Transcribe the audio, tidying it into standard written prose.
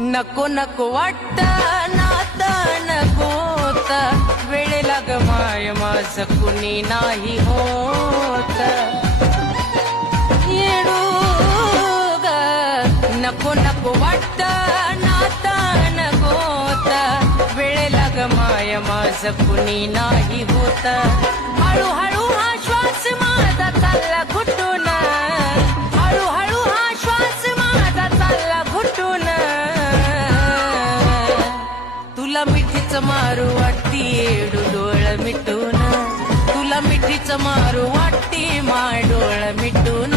नको नको वाटत नाता नकोत वेळेला ग माय माझ कुणी नाही होत येडू ग नको नको वाटत नाता नकोत वेळेला ग माय माझ कुणी नाही होत हळूहळू हा श्वास माझा चालला घुटून हळूहळू हा श्वास माझा चालला घुटून तुला मिठीच मारू वाटती येडू डोळ मिटून तुला मिठीच मारू वाटती माय डोळ मिटून